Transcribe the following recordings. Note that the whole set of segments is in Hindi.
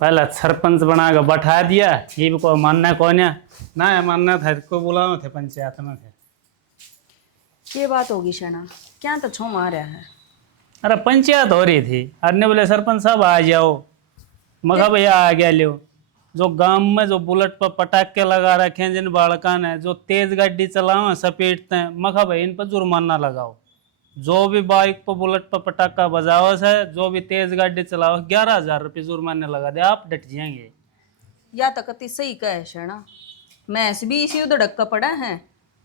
पहला सरपंच बना के बैठा दिया, ये भी कोई मानना कौन है ना है, मानना था को बुलाओ थे पंचायत में थे। ये बात होगी शना, क्या तो छो मारा है। अरे पंचायत हो रही थी, अरे बोले सरपंच साहब आ जाओ। मगा भैया आ गया लियो। जो गांव में जो बुलेट पर पटाखे लगा रखे हैं जिन बालका ने, जो तेज गाड़ी चलाओ सपेटते हैं, मगा भाई इन पर जुर्माना लगाओ। जो भी बाइक पर बुलेट पर पटाखा बजाओ से, जो भी तेज गाड़ी चलाओ, 11,000 रुपये जुर्माने लगा दे, आप डट जाएंगे। या तो कति सही कहे शना, मैं भी इसी उधड़क का पड़ा है।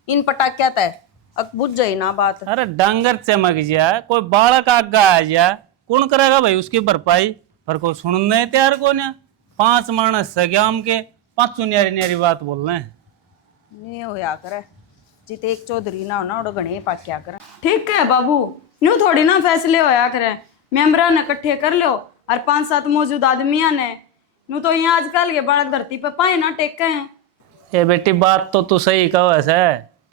इन पटाख्या तय अब बुझ जाई ना बात। अरे डांगर चमक जाए, कोई बालक आगा आ जाए, कौन करेगा भाई उसकी भरपाई? पर कोई सुनने तैयार कौन है। 5 मानस सग्याम के 5 न्यारी न्यारी बात बोल रहे हैं। नहीं होया करे जिते एक चौधरी ना हो ना उड़ गणे पा क्या करे। ठीक है बाबू, न्यू थोड़ी ना फैसले होया करे, मेंबरा ने इकट्ठे कर लो और 5-7 मौजूद आदमिया ने। न्यू तो यहाँ आजकल के बालक धरती पे पाए ना टेक हैं। ए बेटी बात तो तू सही कहो ऐसे,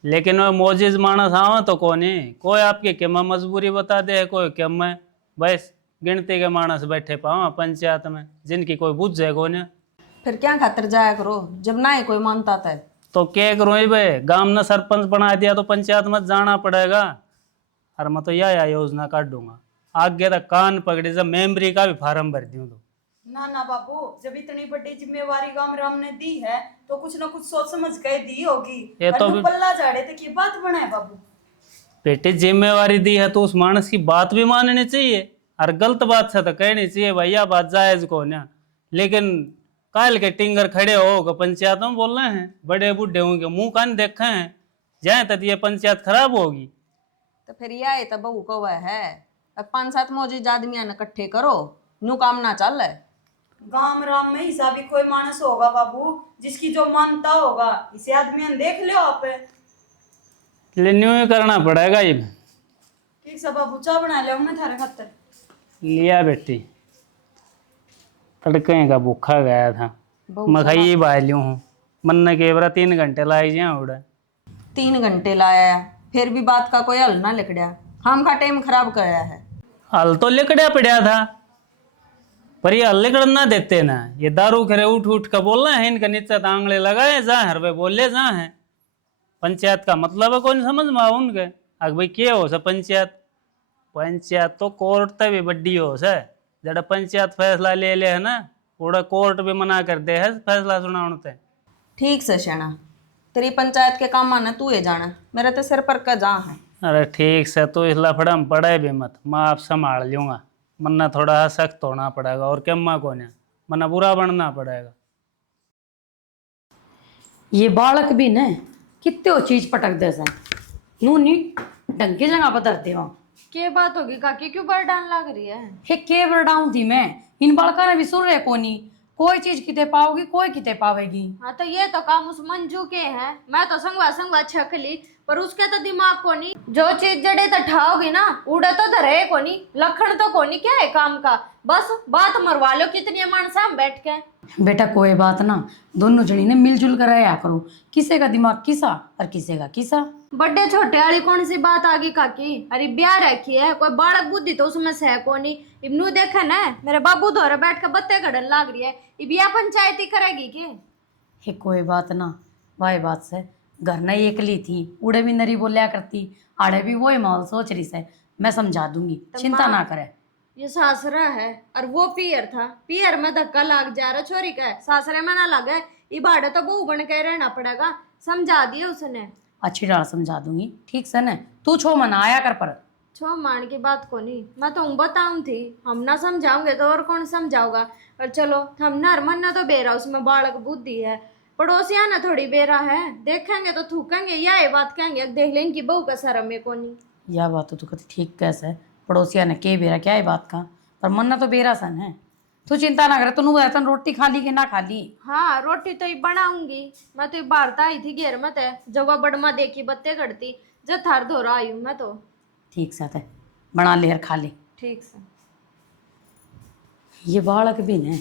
लेकिन वो मोजिज मानस आवा तो कोनी, कोई आपके केमा मजबूरी बता दे, कोई केम में बस गिनती के मानस बैठे पाओ पंचायत में, जिनकी कोई बुझ जाए कोने। फिर क्या खातर जाया करो जब ना ही कोई मानता था। तो क्या करूँ भाई, गांव ने सरपंच बना दिया तो पंचायत में जाना पड़ेगा। और मैं तो यह योजना काट दूंगा, आगे तक कान पकड़े जब मेमरी का भी फार्म भर दूं तो। ना ना बाबू, जब इतनी बड़ी जिम्मेवारी गांव राम ने दी है तो कुछ ना कुछ सोच समझ के दी होगी। ये तो पल्ला झाड़े तक ये बात बनाए बाबू। बेटे जिम्मेवारी दी है तो उस मानस की बात भी माननी चाहिए, और गलत बात से तो कहनी चाहिए भैया बात जायज को ना। लेकिन काल के टिंगर खड़े हो पंचायत में बोल रहे हैं, बड़े बूढ़े होंगे मुंह कान देखे हैं, जाए तक ये पंचायत खराब होगी। तो फिर यह तो बहू कौवा है, अब 5-7 मौजूद आदमिया ने इकट्ठे करो, न्यू काम ना चल है। गांव राम में हिसाबी कोई मानस होगा बाबू, जिसकी जो मानता होगा इसे आदमी देख लो आप। लेन्यू ही करना पड़ेगा ये। ठीक से बाबू, चाय बना ले मैं थारे खातर। लिया बेटी, तड़के का भूखा गया था, मखाई बाय लियो हूँ, मन ने केवरा 3 घंटे लाई जाए उड़ा। 3 घंटे लाया फिर भी बात का कोई हल ना लिखड़ा, हम का टाइम खराब कराया है। हल तो लिकड़ा पड़ा था, पर ये हल लिकड़ ना देते ना, ये दारू खरे उठ उठ कर बोल रहे हैं, इनका नीचे आंगले लगाए जा हर वे बोले जा है। पंचायत का मतलब है कौन समझ में आओ उनके। अगर भाई क्या हो सा पंचायत, पंचायत तो कोर्ट तक भी बड्डी हो सा, जरा पंचायत फैसला ले ले है ना, पूरा कोर्ट भी मना कर दे है फैसला सुनाने। ठीक से शना, तेरी पंचायत के काम आना तू ये जाना, मेरे तो सिर पर का जा है। अरे ठीक से, तो इस लफड़ा में पड़े भी मत, मैं आप संभाल लूंगा। मन्ना थोड़ा सख्त होना पड़ेगा, और क्या माँ को मन्ना बुरा बनना पड़ेगा। ये बालक भी न कितने चीज पटक दे से नू नी ढंग की जगह पर धरते वहाँ। के बात होगी काकी, क्यों बर डांट लग रही है? हे के बरडाऊं थी मैं, इन बालका ने भी सुन रहे कोनी, कोई चीज किते पाओगी कोई किते पावेगी। हाँ तो ये तो काम उस मंजू के हैं, मैं तो संगवा संगवा छकली, पर उसके तो दिमाग को नहीं, जो चीज जड़े तो ठाओगी ना उड़े तो धरे को नहीं, लखन तो को नहीं, क्या है काम का, बस बात मरवा लो कितनी मानसा हम बैठ के। बेटा कोई बात ना, दोनों जनी ने मिलजुल कर रहा करो, किसी का दिमाग किसा और किसी का किसा। बड़े छोटे वाली कौन सी बात आ गई काकी, अरे ब्याह रखी है, कोई बालक बुद्धि तो उसमें से है को नहीं। इब्नू देखा ना मेरे बाबू धोरे बैठ के बत्ते घड़न लाग रही है, ब्याह पंचायत ही करेगी के। हे कोई बात ना, वाई बात से घर न एकली थी, उड़े भी नरी बोलिया करती, आड़े भी वही माहौल सोच रही से, मैं समझा दूंगी, चिंता ना करे। ये सासरा है और वो पियर था, पियर में धक्का लाग जा रहा, छोरी का है सासरे में ना लगे, ये भाड़े तो बहू बन के रहना पड़ेगा, समझा दिया उसने। अच्छी तरह समझा दूंगी, ठीक से न, तू छो मना आया कर पर। छो मान की बात को नहीं, मैं तो बताऊं थी, हम ना समझाओगे तो और कौन समझाओगा। और चलो हम ना मन ना तो बेरा उसमें बालक बुद्धि है, पड़ोसिया ना थोड़ी बेरा है, देखेंगे तो थूकेंगे या ये बात कहेंगे देख लेंगे कि बहू का शर्म है को नहीं। यह बात तो तू कहती ठीक कैसे, पड़ोसिया ने के बेरा क्या है बात का, पर मन ना तो बेरा सन है, तू चिंता ना करे, तू बर्तन रोटी खा ली कि ना खा ली। हाँ रोटी तो ही बनाऊंगी, मैं तो बारता आई थी घेर मत है, जगह बड़मा देखी बत्ते घड़ती, जब थार धोरा आई हूँ मैं तो। ठीक से है, बना ले खा ले। ठीक से। ये बालक भी ने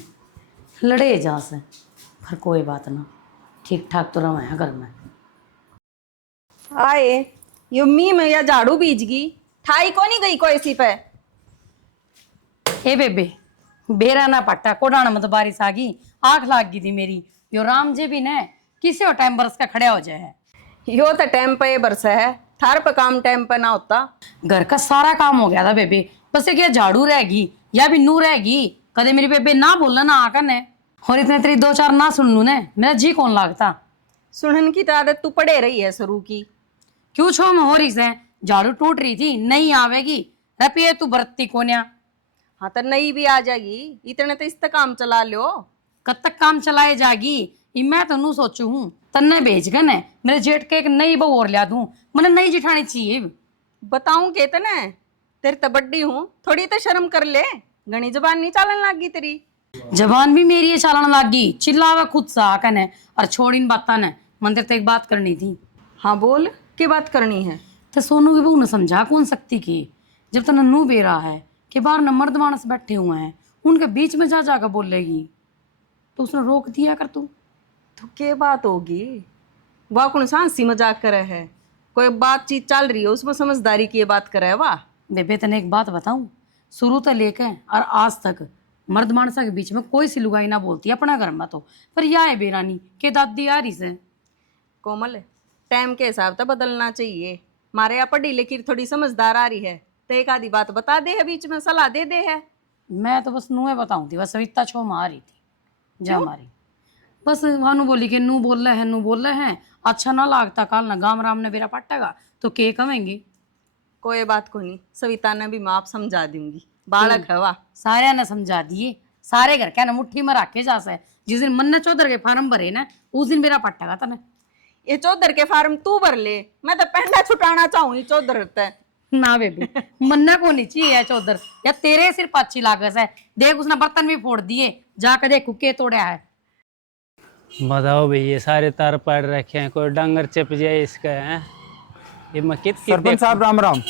लड़े जा से, पर कोई बात ना, ठीक ठाक तो रहे हैं घर में। आए यम्मी में या झाड़ू बीज गई, ठाई को नहीं गई कोई सी पे। ए बेबे बेरा ना पट्टा कोडाना मत बारिश आ गई, आंख लाग गई थी मेरी। यो राम जी भी ने किसी और टाइम बरस का खड़ा हो जाए है। यो तो टाइम पे बरसा है, थार पे काम टाइम पे ना होता। घर का सारा काम हो गया था बेबे, बस एक ये झाड़ू रहेगी या भी नू रहेगी। कदे मेरी बेबे ना बोलना ना आकर ने, और इतने तेरी दो चार ना सुन लू ने मेरा जी कौन लागता। सुनन की तो आदत तू पड़े रही है शुरू की। क्यों छो में हो रही से, झाड़ू टूट रही थी नहीं आवेगी, रपिए तू बरतती कोन्या। हाँ तो नई भी आ जाएगी, इतने तो इस तक काम चला लो। कब तक काम चलाए जागी, ये मैं तो नू सोचू हूँ तन्ने भेज गए ने मेरे जेठ के एक नई बहू और लिया दूं, मैंने नई जिठानी चाहिए। बताऊं के तने, तेरे तो बड्डी हूँ, थोड़ी तो शर्म कर ले, घनी जबान नहीं चालन लागी तेरी। जबान भी मेरी है चालन लागी, चिल्लावा खुद सा आकन है और छोड़ इन बाता ने। मन तेरे तो एक बात करनी थी। हाँ बोल, क्या बात करनी है? तो सोनू की बहू ने समझा कौन सकती की, जब तक नन्नू बेरा है कि बाहर न मर्द मानस बैठे हुए हैं, उनके बीच में जा जाकर बोलेगी तो उसने रोक दिया कर तू। तो क्या बात होगी? वाह कौन सा हंसी मजाक करे है, कोई बातचीत चल रही है उसमें समझदारी की ये बात करे। वाह बेबे तने एक बात बताऊं, शुरू तो लेके और आज तक मर्द मानसा के बीच में कोई सी लुगाई ना बोलती अपना घर में, तो पर यह है बेरानी के दादी आ रही से। कोमल, टाइम के हिसाब से बदलना चाहिए। मारे यहाँ पढ़ी लिखी थोड़ी समझदार आ रही है तो एक आधी बात बता दे है, बीच में सलाह दे दे है। मैं तो बस नूहे बताऊं थी, बस सविता छो मार रही थी जा मारी, बस भानु बोली कि नू बोल रहे हैं नू बोल रहे हैं, अच्छा ना लागता काल ना गाम राम ने बेरा पट्टेगा तो के कमेंगे। कोई बात को नहीं, सविता ने भी माप समझा दूंगी, बालक है वाह। सारे ने समझा दिए, सारे घर क्या ना मुट्ठी में रखे जा से। जिस दिन मन ने चौधर के फार्म भरे ना उस दिन मेरा पट्टेगा तने। ये चौधर के फार्म तू भर ले, मैं तो पहला छुटाना चाहूंगी चौधर ते। ना बेबी मन्ना को नहीं चाहिए चौधर, या तेरे सिर पाची लागस है। देख उसने बर्तन भी फोड़ दिए, जाकर देख कुके तोड़ा है। बताओ भाई, ये सारे तार पाड़ रखे हैं, कोई डांगर चिप जाए इसका है। ये मैं सरपंच साहब राम राम।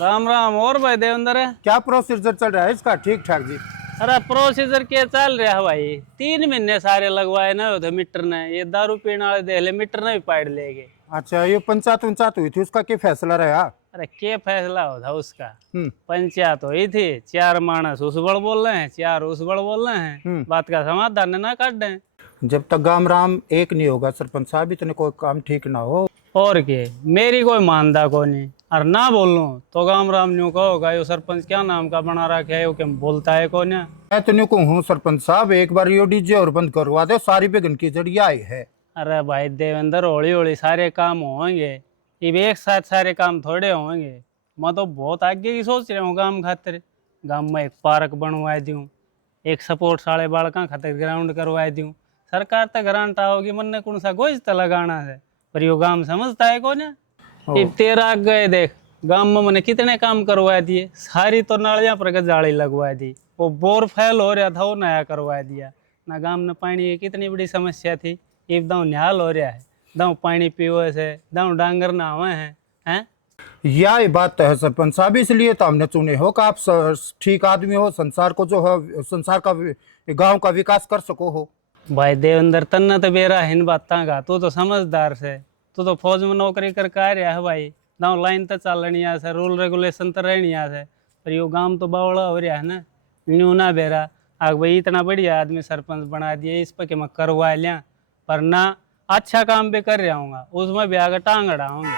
राम राम। और भाई देवेंद्र है क्या प्रोसीजर चल रहा है इसका? ठीक ठाक जी। अरे प्रोसीजर क्या चल रहा है भाई, 3 महीने सारे लगवाए ना उधर मीटर ने, ये दारू पीने वाले देख ले मीटर ने भी पाड़ लेगे। अच्छा, ये पंचायत उंचायत हुई थी, उसका क्या फैसला रहा? अरे क्या फैसला होता उसका? पंचायत हुई थी, 4 मानस उस बड़ बोल रहे हैं, 4 उस बड़ बोल रहे हैं, बात का समाधान ना काट दें। जब तक गाम राम एक नहीं होगा सरपंच साहब, इतने कोई काम ठीक ना हो। और के मेरी कोई मानदा को नहीं, और ना बोलूं तो गाम राम न्यू कहोगा यो सरपंच क्या नाम का बना रखा है, यो क्या बोलता है कौन है। मैं तो न्यू कहूँ सरपंच साहब, एक बार यो डीजे और बंद करवा दो, सारी बेगन की जड़िया आई है। अरे भाई देवेंद्र, हौली हौली सारे काम होंगे, ये एक साथ सारे काम थोड़े होंगे। मैं तो बहुत आगे की सोच रहा हूँ गांव खातिर। गांव में एक पार्क बनवा दूँ, एक सपोर्ट्स वाले बालका खातिर ग्राउंड करवा दूँ। सरकार तो ग्रांट आओगी, मन ने कौन सा गोज तो लगाना है, पर यो गांव समझता है कौन है। तेरा आग गए देख, गांव में मैंने कितने काम करवा दिए, सारी तो नालियां पर जाली लगवा दी, वो बोर फेल हो रहा था वो नया करवा दिया ना। गांव में पानी की कितनी बड़ी समस्या थी, ये दाऊ निहाल हो रहा है। दाऊ पानी पीवे से, दाऊ डांगर नहावे हैं। यह बात तो है सरपंच साहब, इसलिए तो हमने चुने हो कि आप ठीक आदमी हो, संसार को जो है संसार का गांव का विकास कर सको हो। भाई देवेंद्र, तन्ना तो बेरा है इन बातों का, तू तो समझदार से, तू तो फौज में नौकरी करके आ रहा है भाई। दाऊ लाइन तो चल रही है, रूल रेगुलेशन तो रहनी है, पर यो गांव तो बावड़ा हो रहा है ना। न्यू ना बेरा आग भाई, इतना बढ़िया आदमी सरपंच बना दिया, इस पर कि मैं करवा लिया, पर ना अच्छा काम भी कर रहा हूँ उसमें भी आगे टांग अड़ाऊंगे।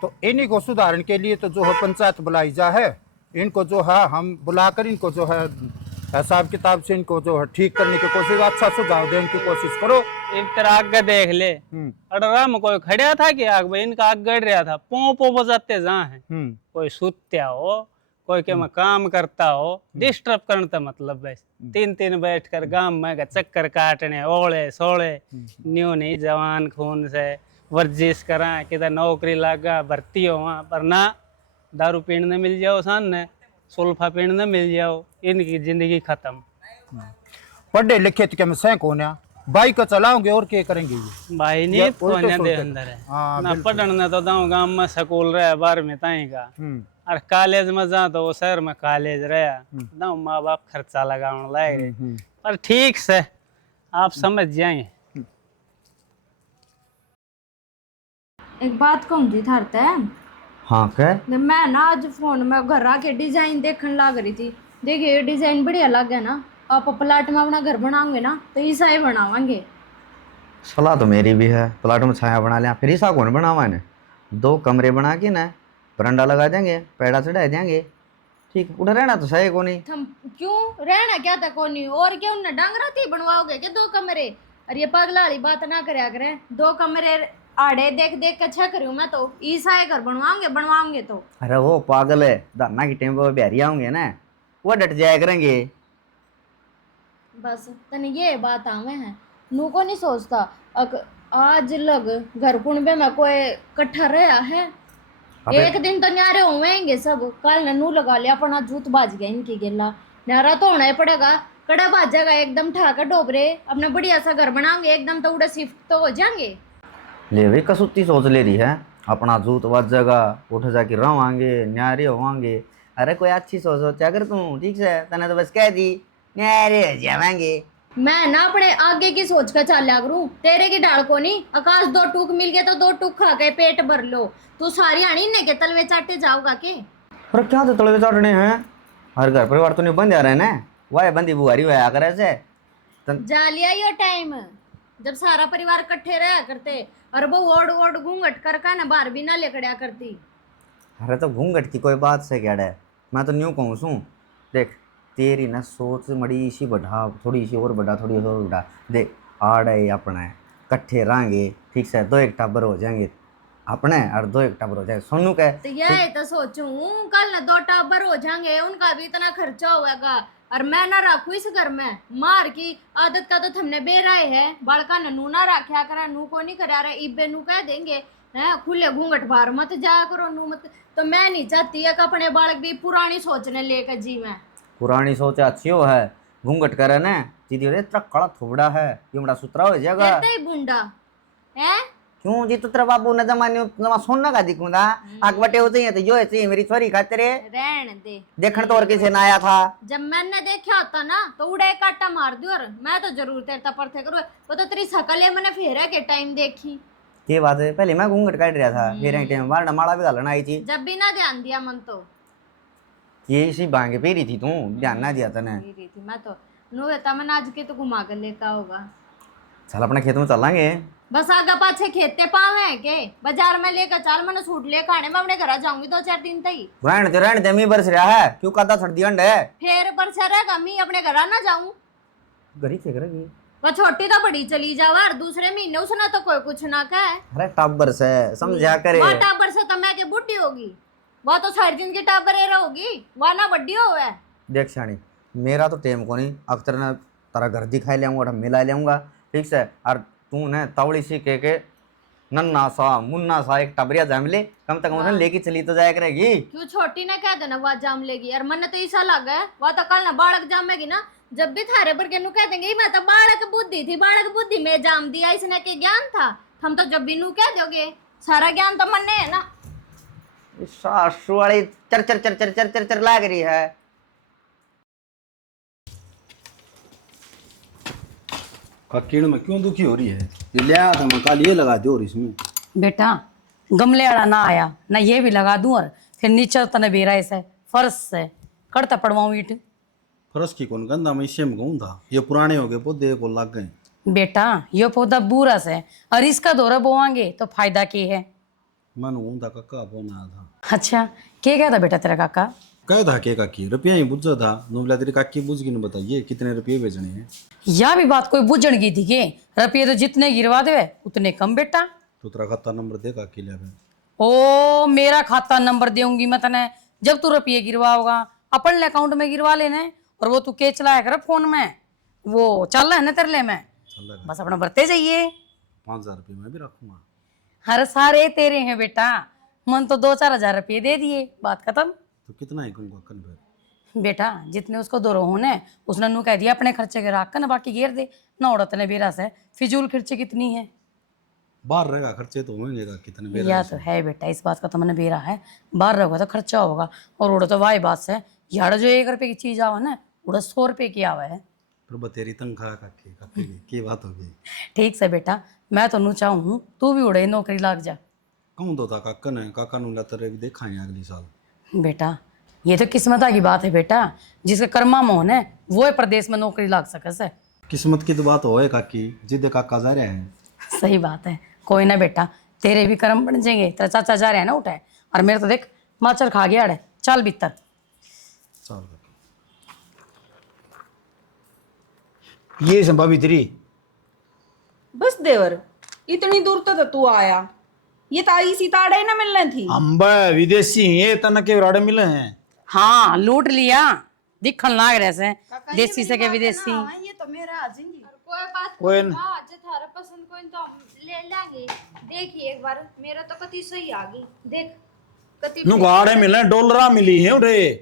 तो इन्हीं को सुधारने के लिए तो जो है पंचायत बुलाई जा है, इनको जो है हम बुलाकर इनको जो है हिसाब किताब से इनको जो है ठीक करने की कोशिश, अच्छा सुझाव देने की कोशिश करो। इधर आगे देख ले, अडरा में कोई खड़ा था कि आग भाई इनका आग गड़ रहा था, पो बजाते जहाँ है, कोई सुत्या हो, कोई के मैं काम करता हो, डिस्टर्ब करने का मतलब बस 3 बैठ कर गांव में चक्कर काटने, ओले सोले न्यू नहीं, जवान खून से वर्जिश करा, किधर नौकरी लगा, भर्ती हो वहाँ पर ना। दारू पीने मिल जाओ सामने, सुल्फा पीने मिल जाओ, इनकी जिंदगी खत्म। पढ़े लिखे तो क्या मैं सैंक होना, बाइक चलाओगे और क्या करेंगे ये? भाई नहीं तो दे अंदर है ना, पढ़ने तो दाऊ गांव में स्कूल रहा 12वीं ताई का, और कॉलेज में जा तो वो शहर में कॉलेज रहा, दाऊ माँ बाप खर्चा लगाने लाए, पर ठीक से आप समझ जाएंगे। एक बात कहूँ थी थारते, हाँ क्या? मैं ना आज फोन में घर आके डिजाइन देखने लग रही थी, देखिए ये डिजाइन बढ़िया लग गया ना, आप प्लाट में अपना घर बनाओगे ना तो ऐसा ही बनावांगे। सलाह तो मेरी भी है, प्लाट में छाया बना लिया, फिर ऐसा कौन बनावा ने, 2 कमरे बना के ना बरंडा लगा देंगे, पेड़ा चढ़ा देंगे, ठीक उधर रहना तो सही को नहीं। थम क्यों रहना क्या था कोनी, और क्या उन्हें डांगरा थी बनवाओगे क्या 2 कमरे? अरे ये पगला वाली बात ना करया करे, 2 कमरे आड़े देख देख के अच्छा करूँ मैं तो, ईसा है घर बनवाओगे तो। अरे वो पागल है, दाना की टाइम पर बिहारी आऊंगे ना वो डट जाया करेंगे। बस तने ये बात आवे हैं, नू को नहीं सोचता आज लग घर कुंबे में कोई कट्ठा रहा है, एक दिन तो न्यारे होंगे सब, कल नू लगा लिया अपना जूत बाज गया इनकी गिल्ला, न्यारा तो होना ही पड़ेगा, कड़ा बाजेगा एकदम ठाकर डोबरे, अपना बढ़िया सा घर बनाओगे एकदम तो उड़े शिफ्ट तो हो जाएंगे। ले भाई कसुत्ती सोच ले रही है, अपना जूत बच जगह उठ जाके रवांगे न्यारे होवांगे। अरे कोई अच्छी सोच सोचा कर तू, ठीक से तने तो बस कह दी न्यारे हो जावांगे। मैं ना अपने आगे की सोच कर चाल्या करूं, तेरे की डाल को नहीं, आकाश 2 टूक मिल गए तो 2 टूक खा के पेट भर लो, तू सारी आनी ने के तलवे चाटे जाओगा के? पर क्या तो तलवे चाटने हैं, हर घर परिवार तो नहीं बंद आ रहे ना, वाह बंदी बुआरी हुआ करे से जा लिया यो टाइम जब सारा परिवार इकट्ठे रहा करते, और वो ओड ओड घूंघट कर का ना बाहर भी ना लेकड़िया करती। अरे तो घूंघट की कोई बात से क्या है, मैं तो न्यू कहूँ सू, देख तेरी ना सोच मड़ी सी बढ़ा, थोड़ी सी और बढ़ा, थोड़ी सी और बढ़ा, देख आड़ है अपना है कट्ठे रहेंगे, ठीक से 2 एक टाबर हो जाएंगे अपने और 2 एक टाबर हो जाएंगे सोनू के। तो यही तो सोचूं कल ना 2 टाबर हो जाएंगे, उनका भी इतना खर्चा होगा, और मैं ना रखू इस घर में, मार की आदत का तो तुमने बेराए है, बड़का नू ना रखा करा, नू को नहीं करा रहा, इबे नू कह देंगे हैं खुले घूंघट बाहर मत जाया करो नू मत, तो मैं नहीं चाहती है कि अपने बालक भी पुरानी सोचने लेकर जी मैं। पुरानी सोच अच्छी हो है, घूंघट करे ना दीदी अरे तेरा कड़ा थोबड़ा है, ये बड़ा सुतरा हो जाएगा। कहते ही बुंडा है क्यों जी, तू तेरा बाबू न जमाने जमा सोना का दिखूंगा, आग बटे होते हैं तो जो ऐसे मेरी छोरी खाते रे रहन दे, देखने तो और किसी ना आया था। जब मैंने देखा होता ना तो उड़े काटा मार दू, और मैं तो जरूर तेरे तपर थे करूँ, वो तो तेरी शकल है मैंने फेरा के टाइम देखी। ये बात है, पहले मैं घूंघट काट रहा था, फिर एक टाइम मारना माड़ा भी घालना आई थी, जब भी ना ध्यान दिया मन तो ये इसी बांगे पे रही थी तू, ध्यान ना दिया तने। रही थी मैं तो नो था, मैंने आज के तो घुमा कर लेका होगा। चल अपने खेत में चलेंगे, बस आगे पाछे खेते पावे है के बाजार में लेकर चल, मैंने सूट ले खाने मैं अपने घर जाऊंगी 2-4 दिन तक। रहने दे मी बरस रहा है, क्यों कादा सर्दी अंड है फिर बरसा रहेगा मी अपने घर ना जाऊं, गरी क्या करेगी, वो छोटी तो बड़ी चली जावा, और दूसरे महीने उसने तो कोई कुछ ना कहे। अरे टाबर से समझा करे, वो टाबर से तो मैं के बुढ़ी होगी, वो तो सारी जिंदगी टाबर होगी, वह ना बड्डी हो है। देख शानी मेरा तो टेम को नहीं, अक्सर ना तारा घर दिखाई ले मिला लेऊंगा, ठीक से, और तू न तवड़ी सी के नन्ना सा मुन्ना सा एक टबरिया जाम ले, कम तक उन्हें लेके चली तो जाया करेगी। क्यों छोटी ने कह देना वह जाम लेगी, और मन तो ऐसा लगा है वह तो कल ना बालक जामेगी ना, जब भी थारे पर के नू कह देंगे मैं तो बालक बुद्धि थी, बालक बुद्धि में जाम दिया, इसने के ज्ञान था, हम तो जब भी नू कह दोगे सारा ज्ञान तो मन है ना। सासू वाली चर चर चर चर चर चर चर लाग रही है। कीड़ में क्यों दुखी हो रही है, ये लिया था मैं कल, ये लगा दो, और इसमें बेटा गमले वाला ना आया ना, ये भी लगा दूं, और फिर नीचे तने बेरा ऐसे फर्श से करता पड़वाऊं ईट। फरस की कौन गंदा, मैं इसे में कहूँ था, ये पुराने हो गए पौधे को लग गए। बेटा ये पौधा बुरा से, और इसका दौरा बोवांगे तो फायदा की है। मन कहूँ था कक्का बोना था। अच्छा क्या कहता बेटा तेरा काका? कह था के काकी रुपया ही बुझा था, नुबला तेरी काकी बुझ गई, न बताइए कितने रुपये बेचने हैं। या भी बात कोई बुझण की थी के, रुपये तो जितने गिरवा दे उतने कम बेटा। तो तेरा खाता नंबर दे काकी ले। ओ मेरा खाता नंबर दूंगी मैं तने, जब तू रुपये गिरवाओगा अपन अकाउंट में गिरवा लेने, और वो तू के चलाया कर फोन में, वो चल रहा है ना तेरे ले में, बस अपना बरते जाइए। 5000 रुपये मैं भी रखूंगा। हर सारे तेरे हैं बेटा, मन तो 2-4 हजार रुपये दे दिए, बात खत्म। तो कितना ही कहूँगा कन फिर? बेटा जितने उसको दो होने उसने नू कह दिया अपने खर्चे के राख ना, बाकी घेर दे ना, उड़त ने बेरा से फिजूल खर्चे कितनी है, बाहर रहेगा खर्चे तो होंगे कितने बेरा या तो है बेटा, इस बात का तो मैंने बेरा है, बाहर रहोगा तो खर्चा होगा, और उड़ा तो वाही बात से यार जो 1 रुपये की चीज आवा ना उड़ा 100 रुपये की आवा है। फिर बतेरी तनख्वाह काकी की बात होगी। ठीक से बेटा मैं तो नू चाहूँ तू भी उड़े नौकरी लाग जा। कहूँ तो था काका ने, काका नु लातर देखा है अगली साल। बेटा ये तो किस्मत की बात है बेटा, जिसका कर्मा मोहन है वो है प्रदेश में नौकरी लाग सकस है। किस्मत की तो बात होए काकी, जिदे काका जा रहे हैं। सही बात है, कोई ना बेटा, तेरे भी कर्म बन जाएंगे। तेरा चाचा जा रहे हैं ना उठाए, और मेरे तो देख माचर खा गया है। चल भीतर। चल ये संभा भीतरी बस देवर, इतनी दूर तो तू आया, ये ताई सी ताड़े ना मिलने थी। अंबा विदेशी ये तना के राड़े मिले हैं। हाँ लूट लिया, दिखन लाग रहे से देसी से के विदेशी। ये तो मेरा आ जाएंगी। कोई बात कोई नहीं माँ, जो थारा पसंद कोई तो हम ले लेंगे। देखिए एक बार, मेरा तो कति सही आ गई। देख कति नु गाड़े मिले, डॉलरा मिली है उठे।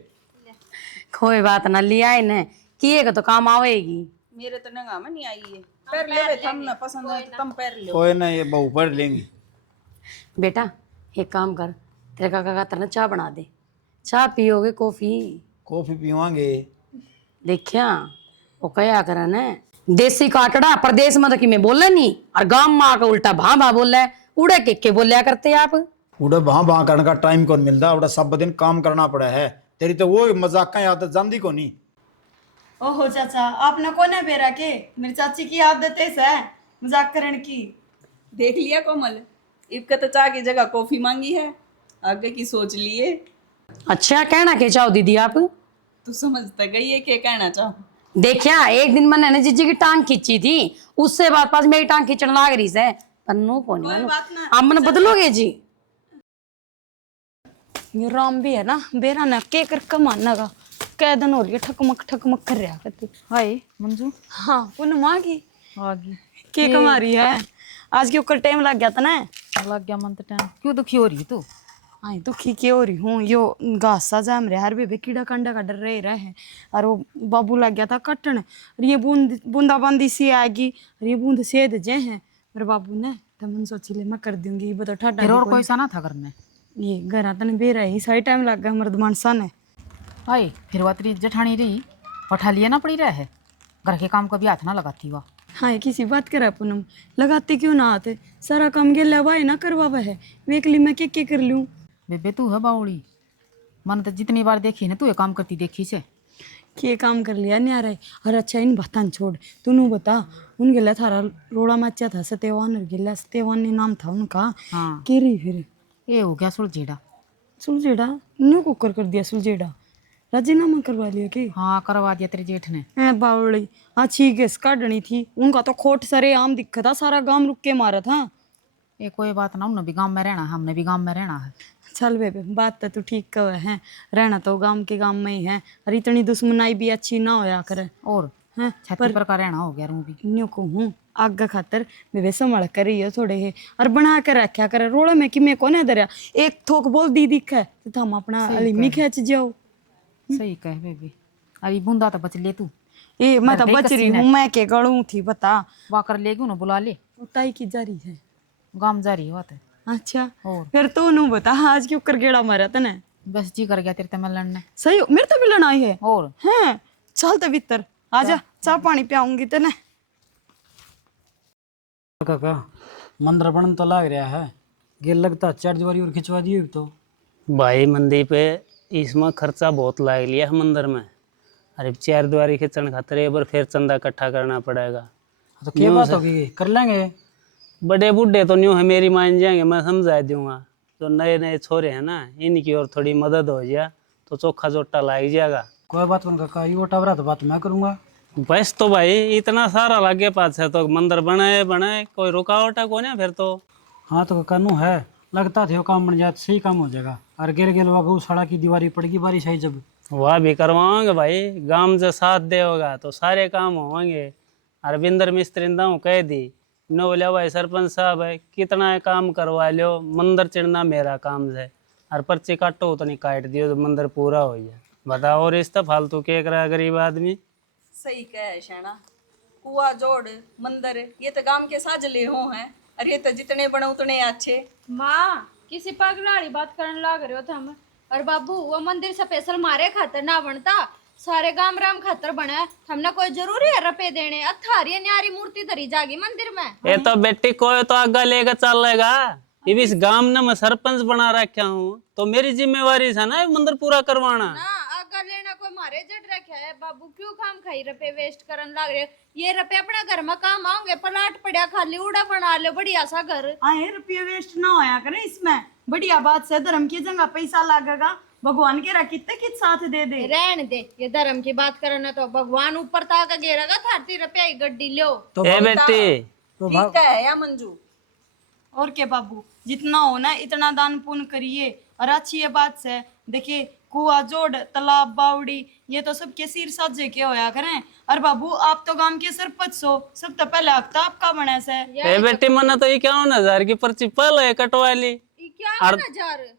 कोई बात ना, लिया इन्हें किए तो काम आवेगी। मेरे तो नगा में नहीं आई है। पैर ले बे, थम ना पसंद है तो तुम पैर लो। कोई ना, ये बहु पर लेंगे। बेटा एक काम कर, तेरे काका का तरह चाय बना दे। चाय पियोगे कॉफी? कॉफी पीवांगे। देखिया वो कया करा न, देसी काटड़ा प्रदेश में तो कि मैं बोला नहीं, और गांव में आकर उल्टा भा भा बोला है। उड़े के बोलिया करते आप। उड़े वहां करने का टाइम कौन मिलता, उड़ा सब दिन काम करना पड़ा है। तेरी तो वो मजाक का आदत जानती को नहीं। ओहो चाचा, आपने कोने बेरा के मेरी चाची की आदत है मजाक करने की। देख लिया कोमल, इबका तो चाय की जगह कॉफी मांगी है, आगे की सोच लिए। अच्छा कहना के चाहो दीदी आप? तू समझता गई है क्या कहना चाहो। देखिया एक दिन मैंने जीजी की टांग खींची थी, उससे बाद पास मेरी टांग खींचने लाग रही से। पन्नू को नहीं आप मन बदलोगे जी। ये राम भी है ना, बेरा ना के कर कमाना का कै दिन हो रही है, ठकमक कर रहा करती। हाय मंजू। हाँ पुन माँ की आगी के कमा रही है। आज के ऊपर टाइम लग गया था ना। लग गया मन तो टाइम। क्यों दुखी हो रही तू? आई दुखी के हो रही हूँ, यो घासा जाम रहा हर बेबे, कीड़ा कंडा का डर रहे रहे। और वो बाबू लग गया था कटन, और ये बूंदाबांदी सी आएगी, और ये बूंद सेध जे हैं मेरे बाबू ने। तो मन सोची ले मैं कर दूंगी, ये बता ठाडा और कोई सा ना था करने। ये घर तने बेरा ही सही टाइम लग गया मर्द मानसा ने। हाय फिर वह तेरी जेठानी रही, पठा लिया ना पड़ी रहा है, घर के काम कभी हाथ ना लगाती हुआ। हाँ किसी बात करा पूनम, लगाते क्यों ना आते, सारा काम गेला वाई ना करवावा है, वेकली मैं के कर लूँ। बेबे तू है बावड़ी, मन तो जितनी बार देखी ना तू ये काम करती देखी से। के काम कर लिया नहीं आ रहा है। और अच्छा इन बता छोड़, तू बता उन गिला थारा रोड़ा मचा था सत्यवान, और गिला सत्यवान ने नाम था उनका। हाँ के रही फिर ये हो गया सुलझेड़ा। सुलझेड़ा न्यू कुकर कर दिया, सुलझेड़ा राजीनामा करवा लिया कि? हाँ करवा दिया तेरे जेठ ने। है बावड़ी, अच्छी गैस काटनी थी उनका तो खोट सरे आम दिखा था, सारा गांव रुक के मारा था। ये कोई बात ना, उन्होंने भी गांव में रहना है, हमने भी गांव में रहना है। चल बेबे बात तो तू ठीक कह है, रहना तो गांव के गांव में ही है, और इतनी दुश्मनाई भी अच्छी ना होया करे। और हैं छत्ती पर का रहना हो गया रू भी। न्यू को हूँ आगे खातर बेबे संभाल कर रही हो थोड़े है, और बना कर रखा करे रोड़ा में कि मैं कोने दरिया एक थोक बोल दी दिख है तो हम अपना अलीमी खींच जाओ। सही कह बेबे, अभी बूंदा तो बच ले तू। ए मैं तो बच रही हूँ, मैं के गड़ू थी बता। वा कर लेगी ना, बुला ले। ताई की जारी है गांव जा रही है। अच्छा और फिर तो नू बता, आज के ऊपर गेड़ा मारा तने। बस जी कर गया तेरे तमिल लड़ने। सही मेरे तो मिलन आई है। और हैं चल तो भीतर आजा, चाय पानी पियाऊंगी तने। काका मंदिर बनन तो लग रहा है, गेल लगता चार दीवारी और खिंचवा दिए तो। भाई मंदिर पे इसमें खर्चा बहुत लाग लिया है मंदिर में। अरे 4 द्वारी खींचने खातिर एक बार फिर चंदा इकट्ठा करना पड़ेगा। तो क्या बात होगी, कर लेंगे। बड़े बूढ़े तो न्यू है मेरी मान जाएंगे, मैं समझा दूंगा। जो नए नए छोरे हैं ना, इनकी और थोड़ी मदद हो जाए तो चोखा चोटा लाग जाएगा। कोई बात नहीं काका, ये टावरा तो बात मैं करूंगा। बस तो भाई इतना सारा लागे पास है तो मंदिर बनाए बनाए, कोई रुकावट है कौन है फिर तो। हाँ तो काका नू है, लगता थे वो काम बन जाए सही काम हो जाएगा। और गेल गेल वागू सड़ा की दीवारी पड़ेगी बारिश आई जब। वह भी करवाओगे भाई, गांव से साथ देगा तो सारे काम होंगे। अरविंदर मिस्त्री दाऊ कह दी नो बोला भाई सरपंच साहब है कितना काम करवा लो, मंदिर चिड़ना मेरा काम है, और पर्ची काटो तो नहीं काट दियो तो मंदिर पूरा हो जाए। बताओ और इस तो फालतू के करा गरीब आदमी। सही कह शाना, कुआ जोड़ मंदिर ये तो गांव के साजले हो हैं, और ये तो जितने बने उतने अच्छे। माँ किसी पगलाड़ी बात करने लग रहे हो थे हम। और बाबू वो मंदिर स्पेशल मारे खातर ना बनता, सारे गांव राम खातर बना है। हमने कोई जरूरी है रुपए देने, अथारी न्यारी मूर्ति धरी जागी मंदिर में। ये तो बेटी कोई तो आगे लेकर चलेगा, ये भी इस गांव ने मैं सरपंच बना रखा हूँ तो मेरी जिम्मेवारी है ना ये मंदिर पूरा करवाना। ना अगर लेना कोई मारे जट रखा है बाबू, क्यों काम खाई रुपए वेस्ट करन लग रहे हो? ये रुपए अपना घर में काम आओगे, प्लाट पड़ा खाली उड़ा बना लो बढ़िया सा घर। आए रुपये वेस्ट ना होया करे इसमें, बढ़िया बात से धर्म की जगह पैसा लगेगा, भगवान के रा कितने कित साथ दे दे। रहने दे, ये धर्म की बात करना तो भगवान ऊपर तक घेरेगा, 30 रुपया की गड्डी लो। ए बेटी ठीक है या मंजू, और के बाबू जितना हो ना इतना दान पुण्य करिए। और अच्छी ये बात से देखिए, कुआ जोड़ तालाब बावड़ी ये तो सबके सिर सजे के होया करें। और बाबू आप तो गांव के सरपंच हो, सब तो पहले हक आपका बने से। ए बेटी मना तो 51,000 की पर्ची पहले कटवा ली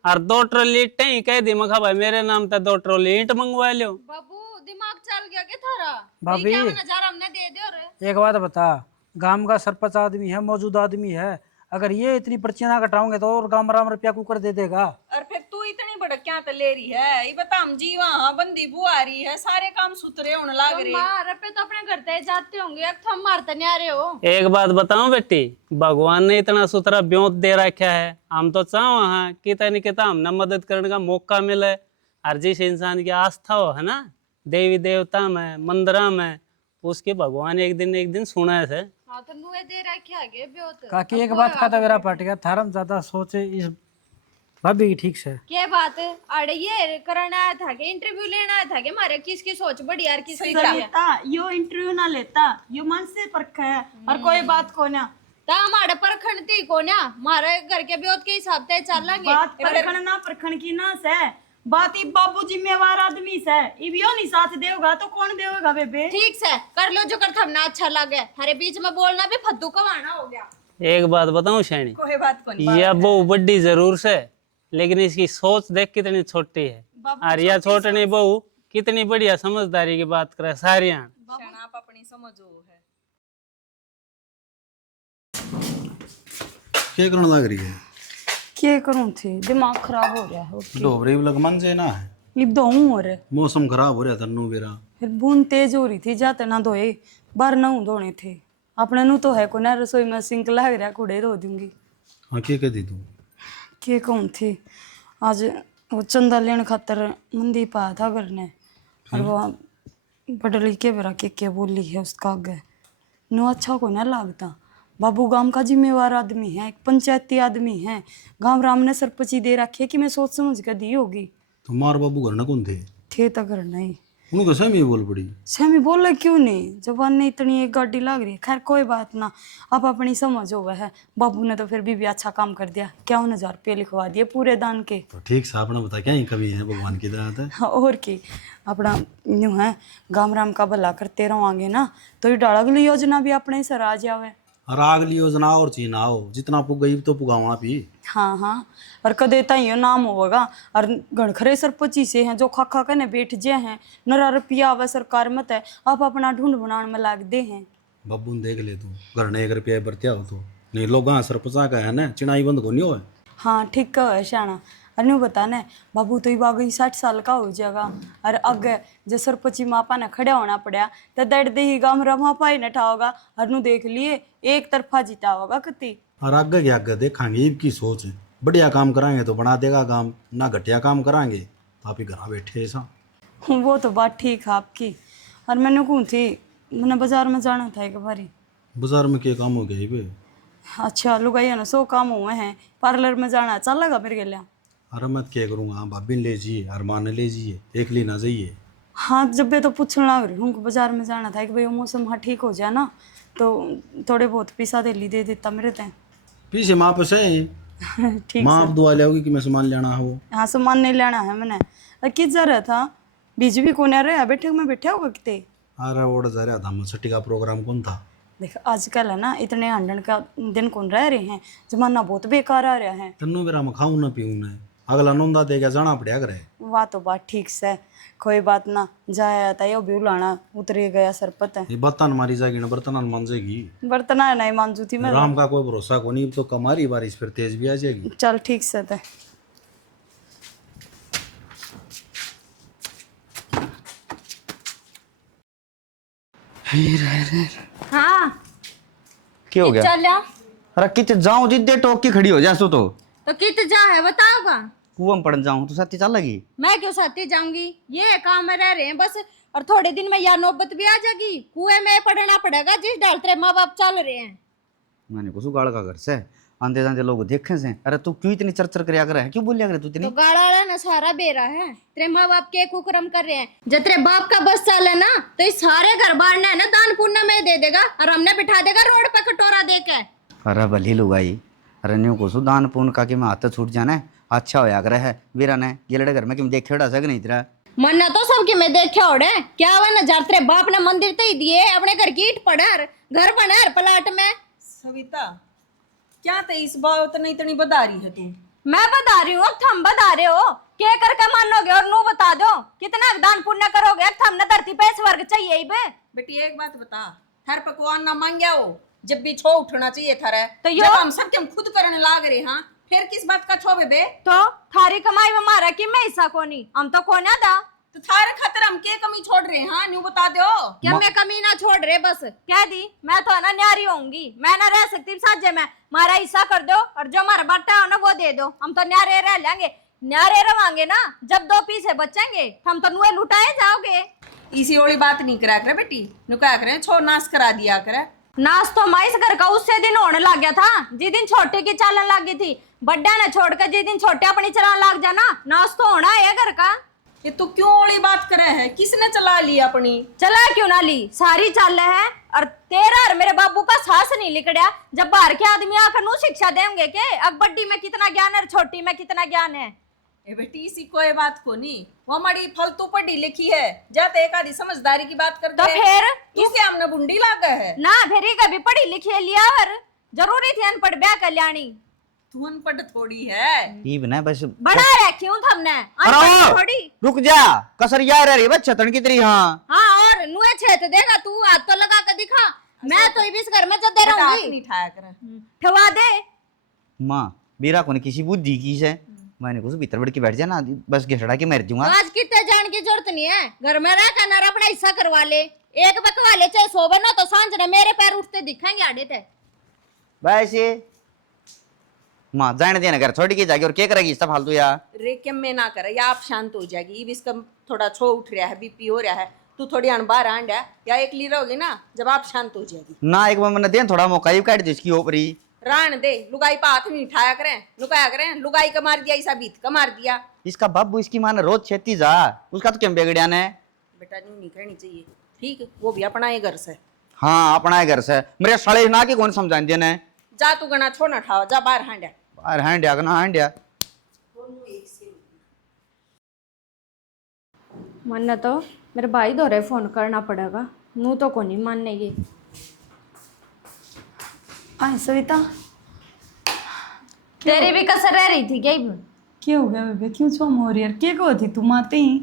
और 2 ट्रॉली ईंटें ही कह दी मखा भाई मेरे नाम पे 2 ट्रॉली ईंट मंगवा लो। बाबू दिमाग चल गया क्या थारा? भाभी हमने दे दो। एक बात बता, गांव का सरपंच आदमी है, मौजूद आदमी है, अगर ये इतनी पर्चियां ना कटाओगे तो और गांव राम रुपया कुकर दे देगा। और फिर तू इतनी बड़क क्या तो ले रही है? ये बता हम जी वहाँ बंदी बुआ रही है, सारे काम सुथरे होने लग रहे। रुपए तो अपने घर तक जाते होंगे, अब हम मारते नहीं आ रहे हो। एक बात बताऊं बेटी, भगवान ने इतना सुथरा ब्योत दे रखा है, हम तो चाहो हाँ किता नहीं किता हमने मदद करने का मौका मिले। और जिस इंसान की आस्था हो है ना देवी देवता में मंदिरा में, उसके भगवान एक दिन सुना है। हाँ तो नुए दे रखे आगे ब्योत। काकी एक बात का तो मेरा पट गया, थारम ज्यादा सोचे इस भाभी की ठीक से। क्या बात है? अरे ये करना आया था कि इंटरव्यू लेना आया था कि हमारे किसकी सोच बड़ी यार, किसकी लेता यो इंटरव्यू ना लेता, यो मन से परखा है और कोई बात को ना ता हमारे परखण थी को ना, हमारे घर के ब्योत के हिसाब से चलेंगे। बात परखण ना परखण की ना से बात। ई बाबू जिम्मेवार आदमी से, इब यो नहीं साथ देगा तो कौन देगा बेबे? ठीक से कर लो जो कर थमना अच्छा लगे, हरे बीच में बोलना भी फद्दू कवाना हो गया। एक बात बताऊं शैनी, कोई बात को नहीं। यह बहु बड़ी जरूर से, लेकिन इसकी सोच देख कितनी छोटी है। और यह छोटनी बहू कितनी बढ़िया समझदारी की बात करे सारी। आप अपनी समझो है क्या करने लग रही है? क्या करूं थे, दिमाग खराब हो रहा है। डोबरे लग मन से ना है, इब दोऊं हो रहे, मौसम खराब हो रहा था नू बेरा। फिर बूंद तेज हो रही थी, जाते ना धोए बाहर ना धोने थे। अपने नु तो है को ना रसोई में सिंक लग रहा, खुड़े धो दूंगी। हाँ क्या कह दी तू? के कहूँ थी, आज वो चंदा लेने खातर मंदी पाया था घर ने, और वो बड़ली के बेरा के बोली है उसका आगे नो अच्छा को ना लागता। बाबू गांव का जिम्मेवार आदमी है, एक पंचायती आदमी है, गांव राम ने सरपंची दे रखी है कि मैं सोच समझ कर दी होगी। तो मार बाबू घर ना कौन थे तो घर नहीं उनको सही बोल पड़ी। सही बोला क्यों नहीं, जबान ने इतनी एक गाड़ी लाग रही है। खैर कोई बात ना, आप अपनी समझ हो है। बाबू ने तो फिर भी अच्छा काम कर दिया, 51,000 रुपये लिखवा दिए पूरे दान के। तो ठीक से अपना बता क्या ही कमी है भगवान की दया है। हाँ, और की अपना यूँ है गाम राम का भला करते रहोगे ना तो ये अगली योजना भी अपने सर आ जावे। और अगली योजना और चीज ना हो, जितना पुगई तो पुगावा भी। हाँ हाँ, और कदे ताइयो नाम होगा। और गणखरे सरपंची से हैं जो खा खा के बैठ जे हैं, नरा रुपया आवे सरकार मत है, आप अपना ढूंढ बनाने में लाग दे हैं। बब्बू देख ले तू, घर ने 1 रुपया बरतिया हो तो नहीं लोग सरपंचा का है ना चिनाई बंद को नहीं हो। हाँ ठीक है शाना, अनु बता ने बाबू तो बागई 60 साल का हो जाएगा। और अगे जो सरपंची मापा ने खड़ा होना पड़ा तो दर्द दे ही गाँव रमा पाई न होगा। अनु देख लिए एक तरफा जीता होगा कति। और आगे के आगे देखांगे इब की सोच है, बढ़िया काम कराएंगे तो बना देगा काम, ना घटिया काम कराएंगे तो आप ही घर बैठे ऐसा। वो तो बात ठीक है आपकी। और मैंने कहूँ थी मैंने बाजार में जाना था एक बारी। बाजार में क्या काम हो गया बे? अच्छा लुगाई ना 100 काम हुए हैं, पार्लर में जाना चलेगा मेरे गलिया? अरे मत क्या करूँगा, भाभी ले जाइए अरमान ले जाइए, एक ली ना जाइए। हाँ जब भी तो पूछने लग रही हूँ बाजार में जाना था कि भाई मौसम हाँ ठीक हो जाए ना तो थोड़े बहुत पैसा दे देता मेरे तय। पीछे माँ पे से ठीक माँ आप दुआ ले कि मैं सामान लेना है वो। हाँ सामान नहीं लेना है मैंने। किस जा रहा था बीज भी कौन रहा बैठे में बैठा होगा कितने? अरे वो जा रहा था छठी का प्रोग्राम कौन था? देख आजकल है ना इतने हंडन का दिन कौन रह रहे हैं, जमाना बहुत बेकार आ रहा है। तन्नू मेरा मैं खाऊं ना पीऊं ना, अगला नोंदा दे क्या जाना पड़ेगा करे। वाह तो बात ठीक से, कोई बात ना जाया था यो भी उलाना उतरे गया सरपत है। ये बर्तन मारी जाएगी ना, बर्तन मांजेगी। बर्तना नहीं मांजू थी मैं। राम का कोई भरोसा को नहीं, तो कमारी बारिश फिर तेज भी आ जाएगी। चल ठीक से थे। हाँ क्या हो गया? चल अरे कित जाऊं जिद्दे टोक की खड़ी हो जासू तो कित जा है बताओगा? कुआं में पड़ जाऊं तो सत्ती चल लगी। मैं क्यों साथी जाऊंगी, ये काम में रह रहे हैं बस, और थोड़े दिन में या नौबत भी आ जाएगी, कुएं में पढ़ना पड़ेगा जिस डाल तेरे माँ बाप चल रहे हैं। मैंने कुछ गाड़ का घर से आंधे जांधे लोग देखे से। अरे तू क्यों इतनी चरचर करया कर है, क्यों बोलिया करे तू इतनी? तो गाड़ा वाला ना सारा बेरा है, तेरे माँ बाप के कुकर्म कर रहे हैं। जब तेरे बाप का बस चले ना तो इस सारे घर बार ने ना दान पुण्य में दे देगा और हमने बिठा देगा रोड पे कटोरा दे के। अरे भली लुगाई, अरे न्यू को दान पुण्य का कि मैं हाथ छूट जाना अच्छा होया करे है वीरा ने ये लड़े घर में कि देखे उड़ा सक नहीं तेरा मन्ना तो सबकी मैं देखा ओढ़े क्या हुआ ना जार तेरे बाप ने मंदिर तो ही दिए, अपने घर की ईट पड़र घर बनर प्लाट में। सविता क्या ते इस बात नहीं इतनी बता रही है तू? मैं बता रही हूँ, थम बता रहे हो क्या करके मानोगे? और नू बता दो कितना दान पुण्य करोगे? थमने धरती पे स्वर्ग चाहिए ही बे। बेटी एक बात बता, हर पकवान ना मांगया हो, जब भी छो उठना चाहिए था रे। तो जब हम सब हम खुद करने लाग रहे, हाँ फिर किस बात का छो बे? तो थारी कमाई में मारा कि मैं हिस्सा कोनी, हम तो कोना था। तो थारे खातिर हम के कमी छोड़ रहे हैं? हाँ न्यू बता दो। क्या मैं कमी ना छोड़ रहे, बस कह दी मैं तो ना न्यारी होंगी, मैं ना रह सकती साजे में, मारा हिस्सा कर दो और जो हमारा बाटा हो ना वो दे दो, हम तो न्यारे रह लेंगे। न्यारे रवांगे ना, जब 2 पीसे बचेंगे हम तो नुए लुटाए जाओगे। इसी वाली बात नहीं करा करे बेटी, नु क्या करे छो नाश करा दिया करे। नाश तो माइस घर का उसे दिन होने लग गया था जिस दिन छोटे की चालन लग गई थी, बड्डा ने छोड़कर जिस दिन छोटे अपनी चलान लग जाना, नाश तो होना है घर का। ये तू क्यों वाली बात करे है? किसने चला ली अपनी? चला क्यों ना ली, सारी चाल है। और तेरा और मेरे बाबू का सास नहीं लिकड़िया, जब बाहर के आदमी आकर नू शिक्षा देंगे के अब बड्डी में कितना ज्ञान है छोटी में कितना ज्ञान है। ए बेटी इसी कोई बात को नहीं, वो हमारी फालतू पढ़ी लिखी है, जाते एक आधी समझदारी की बात करते। तो फिर तू क्या हमने बुंडी लागा है ना, फिर ही कभी पढ़ी लिखी लिया और जरूरी थी अनपढ़ ब्याह कल्याणी। तू अनपढ़ थोड़ी है, ई बना बस बड़ा रखी हूँ हमने अरे थोड़ी। रुक जा कसर यार रे बच्चा तन की तेरी। हाँ हाँ और नुए छेत देगा तू, हाथ तो लगा के दिखा, मैं तो इस घर में जब दे रहूंगी। नहीं ठाया कर ठवा दे माँ बीरा को किसी बुद्धि की से मैंने कुछ भीतर बढ़ के बैठ जा ना, बस घेसड़ा के मर जाऊंगा। आज कितने जान की जरूरत नहीं है, घर में रह कर ना अपना हिस्सा करवा ले, एक बकवा ले चाहे 100 ना तो सांझ ना मेरे पैर उठते दिखेंगे आड़े थे। वैसे माँ जाने देना घर छोड़ के जाके और क्या करेगी सब फालतू यार। रे के में ना करे या आप शांत हो जाएगी, अब इसका थोड़ा छो उठ रहा है, बीपी हो रहा है, तू थोड़ी अनबार आंड है या एक ली रहोगी ना जब आप शांत हो जाएगी ना। एक बार मैंने दे थोड़ा मौका ही काट दो इसकी ऊपरी रान दे, लुगाई पे हाथ नहीं उठाया करें, लुकाया करें, लुगाई का मार दिया ऐसा बीत का मार दिया। इसका बाबू इसकी माँ ने रोज छेती जा, उसका तो क्यों बिगड़िया ने? बेटा नहीं कहनी चाहिए, ठीक वो भी अपना ही घर से। हाँ अपना ही घर से, मेरे साले ना की कौन समझान दिया ने? जा तू गना छोड़ ना ठाओ, जा बाहर हांडा अरे हांडिया ना हांडिया। मन्ना तो मेरे भाई दौरे फोन करना पड़ेगा, नू तो को नहीं मानने ये। आए सविता तेरी भी कसर रह रही थी क्या? क्या हो गया बेबे, क्यों छो मोर यार, क्या को थी तुम आते ही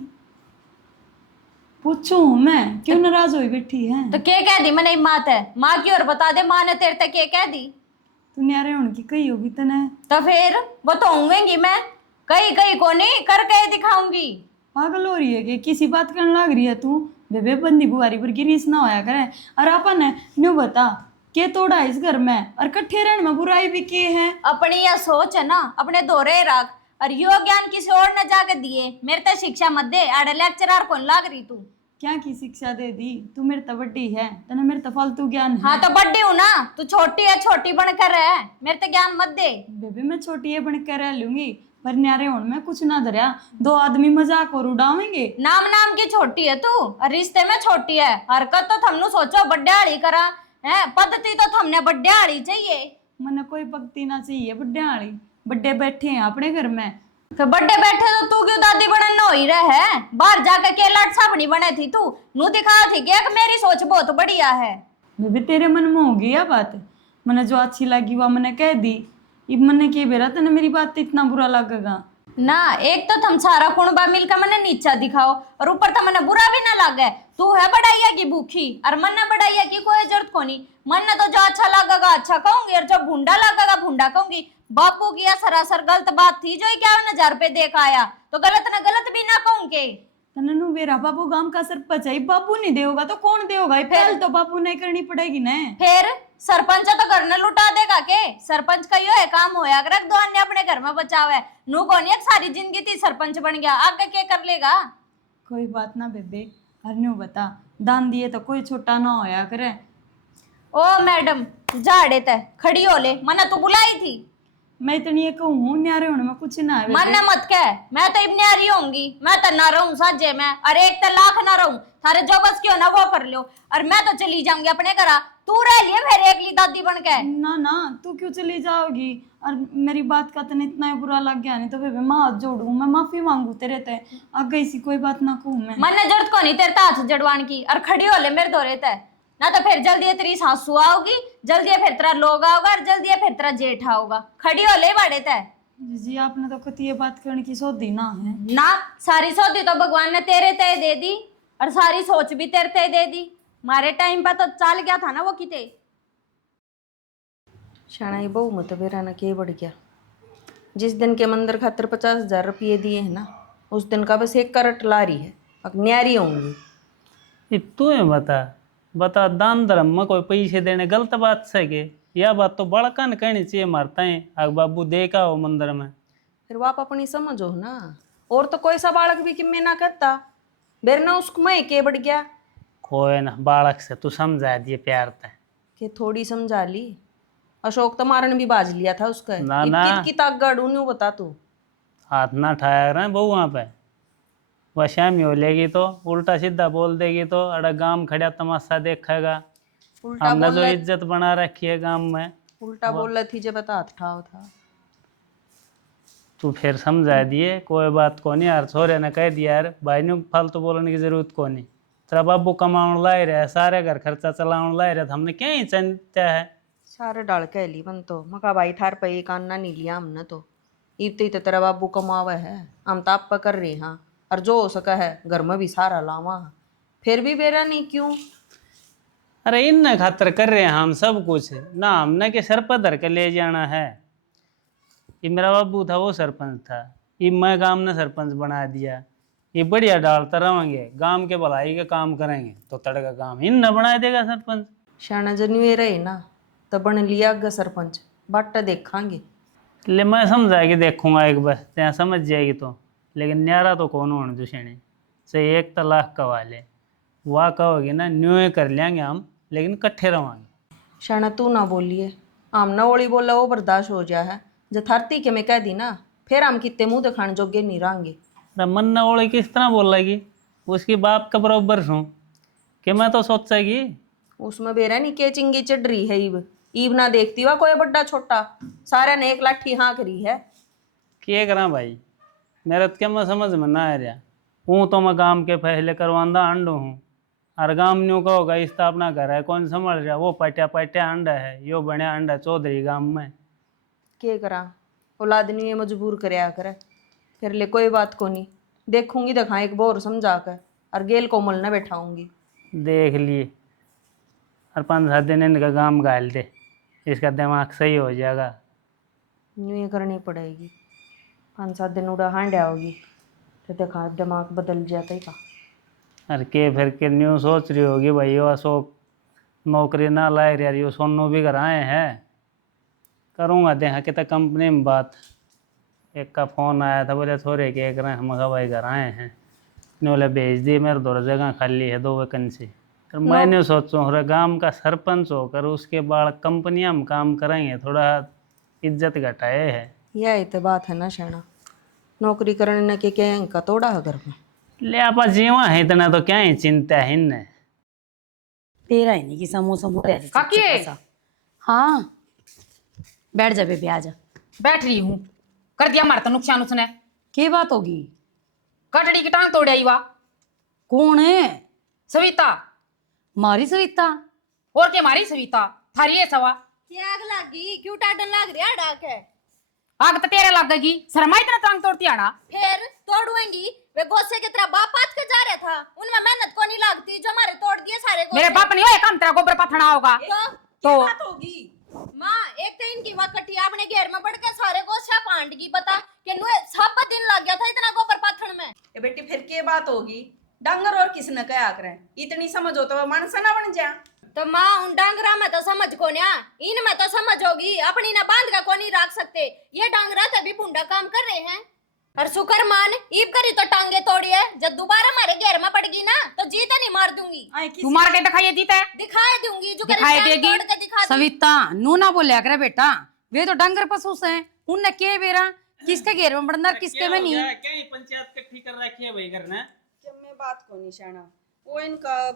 पूछू मैं क्यों नाराज हुई बैठी है? तो क्या कह दी मैंने मात है, माँ की और बता दे, माँ ने तेरे तक क्या कह दी? तू न्यारे होने की कही होगी तने। तो फिर वो तो होंगी, मैं कहीं कहीं को नहीं करके दिखाऊंगी। पागल हो रही है कि किसी बात करने लग रही है तू? बेबे बंदी बुआरी पर गिरीस ना होया करे, और अपन है न्यू बता के तोड़ा इस घर में और कट्ठे रहने में बुराई भी की है? अपनी यह सोच है ना, अपने दोरे रख, और यो ज्ञान किसी और ने जाके दिए, मेरे तो शिक्षा मत दे, आड़े लेक्चरर कौन लाग रही तू? क्या की शिक्षा दे दी? तू मेरे तो बड्डी है, तने मेरे तो फालतू ज्ञान है। हाँ तो बड्डी हूँ ना, तू छोटी है, छोटी बनकर रह, मेरे तो ज्ञान मत दे। बेबे मैं छोटी है बनकर रह लूंगी, पर न्यारे होने में कुछ ना धरा, 2 आदमी मजाक और उड़ावेंगे। नाम नाम की छोटी है तू, और रिश्ते में छोटी है, हरकत तो थमनु सोचो बड्डे आड़ी करा है, पद्धति तो थमने बड्डे आड़ी चाहिए। मने कोई पक्ति ना चाहिए बड्डे आड़ी, बड्डे बैठे हैं अपने घर में। तो बड्डे बैठे तो तू क्यों दादी बनन न ही रहे है? बाहर जाकर के लाट साबनी बने थी तू, नू दिखा थी कि मेरी सोच बहुत बढ़िया है। बेबे तेरे मन में होगी यह बात, मने जो अच्छी लगी वह मैंने कह दी, इब मने के बेरा तने मेरी बात इतना बुरा लगेगा ना? एक तो थम सारा कुणबा मिलकर मने नीचा दिखाओ और ऊपर तो मने बुरा भी ना लगे। तू है बढ़ाइया की भूखी और मन ने बढ़ाइया की कोई जरूरत को नहीं, मन ने तो जो अच्छा लगेगा अच्छा कहूंगी और जो भूंडा लगेगा भूंडा कहूंगी। बापू की सरासर गलत बात थी जो 51,000 रुपए देख आया, तो गलत ना गलत भी ना कहूंगे। तननु मेरा बाबू गांव का सरपंच है, बाबू नहीं देगा तो कौन देगा? पहल तो बाबू नहीं करनी पड़ेगी ना। फिर सरपंच तो घर ने लुटा देगा के? सरपंच का यो है काम होया कर दो अन्य अपने घर में बचाव है। नू कोनी सारी जिंदगी थी सरपंच बन गया, आगे क्या कर लेगा? कोई बात ना बेबे, हरन्यू बता, दान दिए तो कोई छोटा ना होया करे। ओ मैडम झाड़े ते खड़ी हो ले, मना तू बुलाई थी। मैं इतनी एक हूँ, न्यारे होने में कुछ ना है बेबे। मन मत कह, मैं तो इतनी आ रही होंगी, मैं तो ना रहूं साजे में, अरे एक तो लाख ना रहूं, थारे जो बस क्यों ना वो कर लो, और मैं तो चली जाऊंगी अपने घर। तू रह लिए फिर एकली दादी बन के। ना ना, तू क्यों चली जाओगी? और मेरी बात का तने इतना ही बुरा लग गया नहीं तो बेबे मैं हाथ जोड़ू, मैं माफी मांगू तेरे ते, आगे इसी कोई बात ना कहूँ मैं। मन जरूरत को नहीं तेरे हाथ जड़वान की, और खड़ी हो ले मेरे दौरे ते, ना तो फिर जल्दी तेरी सासू आओगी, जल्दी फिर तेरा लोग आओगा, और जल्दी फिर तेरा जेठ आओगा। खड़ी हो ले बाड़े ते। जी आपने तो कती ये बात करने की सोची ना है ना, सारी सौदी तो भगवान ने तेरे ते दे दी, और सारी सोच भी तेरे ते दे दी। मारे टाइम पर तो चल गया था ना वो किते। शाना बहु मत बेरा ना के बढ़ गया। जिस दिन के मंदिर खातर 50,000 रुपये दिए है ना, उस दिन का बस एक करट ला रही है, अब न्यारी होंगी। ये तू है बता दान धर्म में कोई पैसे देने गलत बात से के? यह बात तो बड़का न कहनी चाहिए मारता है। अग बाबू देखा हो मंदिर में, फिर आप अपनी समझो ना, और तो कोई सा बालक भी किम्मे ना करता, बेर ना उसको मैं के बढ़ गया। कोई ना बालक से तू समझा दिए प्यार ते के थोड़ी समझा ली, अशोक तो मारन भी बाज लिया था उसका। ना ना, की ताकत उन्हें बता तू। हाथ ना ठाया रहे बहु वहाँ पे, वह शामी हो लेगी तो उल्टा सीधा बोल देगी तो अड़ा गांव खड़ा तमाशा देखेगा। उल्टा हमने जो बोल इज्जत बना रखी है गांव में, उल्टा बोल रही थी जब बता हाथ ठाव था। तू फिर समझा दिए, कोई बात को नहीं यार। छोरे ने कह दिया यार, भाई ने फालतू बोलने की जरूरत को नहीं। तेरा बाबू कमाने लाए रहे, सारे घर खर्चा चलाने लाए रहे, तो हमने क्या ही चिंता है? सारे डाल के ली बन तो मका भाई थार पे एक आना नहीं लिया हमने तो। इतनी तो तेरा बाबू कमावा है, हम तो आप पर कर रहे हाँ, और जो हो सका है घर में भी सारा लावा, फिर भी बेरा नहीं क्यों? अरे इन खातर कर रहे हैं हम सब कुछ ना, हमने के सर पर धर के ले जाना है। ये मेरा बाबू था वो सरपंच था, ये मैं गांव ने सरपंच बना दिया, ये बढ़िया डालता रहेंगे, गांव के भलाई के काम करेंगे तो तड़का काम इन न बना देगा सरपंच। शाना जनिए रहे ना तो बन लिया ग सरपंच, बाटा देखांगे। ले मैं समझा के देखूंगा एक बार, त्या समझ जाएगी तो। लेकिन न्यारा तो कौन होने दूसरे से 1 लाख कवा ले, वाह कहोगे ना न्यू कर लेंगे हम, लेकिन कट्ठे रवांगे। शाना तू ना बोलिए, हम ना ओली बोला वो बर्दाश्त हो जा है, जो थरती के मैं कह दी ना फिर हम कितने मुंह दिखाने जोगे नहीं रहेंगे। मन न ओले किस तरह बोल लगी, उसकी बाप का बराबर हूँ कि मैं तो सोचेगी उसमें बेरा नहीं के चिंगी चढ़ रही है। ईब ना देखती हुआ कोई बड़ा छोटा, सारा ने एक लाठी हाँ करी है। क्या करा भाई, मेरा तो क्या मैं समझ में ना आ रहा हूँ। तो मैं गांव के फैसले करवांदा अंडो हूँ, और गांव न्यू का होगा इस अपना घर है, कौन संभाल रहा? वो पट्या पट्या अंडा है, यो बने अंडा चौधरी गांव में। के करा औलाद नहीं मजबूर करया करे, फिर ले कोई बात को नहीं, देखूंगी दिखा एक बोर समझा कर, और गेल कोमल न बैठाऊंगी। देख लिए, और 5-7 दिन इनका गांव गाल दे, इसका दिमाग सही हो जाएगा। न्यू ये करनी पड़ेगी, 5-7 दिन उड़ा हांड्या होगी तो देखा दिमाग बदल जाता ही का। और के फिर के न्यू सोच रही होगी भाई यो अशोक नौकरी ना लाए यार, यो सोनू भी घर आए हैं। करूँगा देखा कि कंपनी में बात, एक का फ़ोन आया था, बोले थोड़े के एक रहे हम भाई घर आए हैं, बोले भेज दिए, मेरे 2 जगह खाली है 2 वैकेंसी। तो मैंने सोचूँ हर गांव का सरपंच होकर उसके बाद कंपनियां में काम करेंगे, थोड़ा इज्जत घटाए है। यही तो बात है ना शाना, नौकरी करने के क्या इनका तोड़ा है घर में। ले आपा जीवा है इतना तो क्या ही चिंता है इनने। तेरा ही नहीं कि समोसा मोटे काकी हाँ बैठ जा बेबी, आ जा। बैठ रही हूँ, कर दिया मारता नुकसान उसने। क्या बात होगी? कटड़ी की टांग तोड़ आई वा। कौन है? सविता। मारी सविता? और के मारी सविता? थारी है सवा। क्या आग लगी? क्यों टाडन लग रहा है डाक है? आग तो तेरे लगेगी, शर्मा इतना टांग तोड़ती आना। फिर तोड़ूंगी, वे गोसे के तेरा बाप पात के जा रहा था, उनमें मेहनत को नहीं लगती, जो हमारे तोड़ दिए सारे गोसे। मेरे बाप ने ये काम तेरा गोबर पथना होगा तो बात होगी माँ, एक तो इनकी वहाँ कटिया अपने घेर में बढ़ के सारे गोसा पांड की पता कि नु सब दिन लग गया था इतना गोबर पाथन में। ए बेटी फिर के बात होगी, डांगर और किसने कहा करे, इतनी समझ हो तो मानस ना बन जा। तो माँ उन डांगरा में तो समझ को न्या, इन में तो समझ होगी, अपनी ना बांध का को नहीं रख सकते। ये डांगरा तभी पुंडा काम कर रहे हैं। और शुक्र मान ईब करी तो टांगे तोड़ी है, जब दोबारा हमारे घेर में पड़गी ना तो जीता नहीं मार दूंगी। तू मार के दिखाइए जीता दिखाए दूंगी जो दिखाई करे देगी। तोड़ के दिखा दूंगी। सविता नू ना बोलिया करे बेटा, वे तो डंगर पशु से उनने के बेरा किसके घेर में बढ़ना किसके में नहीं। क्या ये पंचायत इकट्ठी कर रखी है भाई करना? जब मैं बात को निशाना वो इनका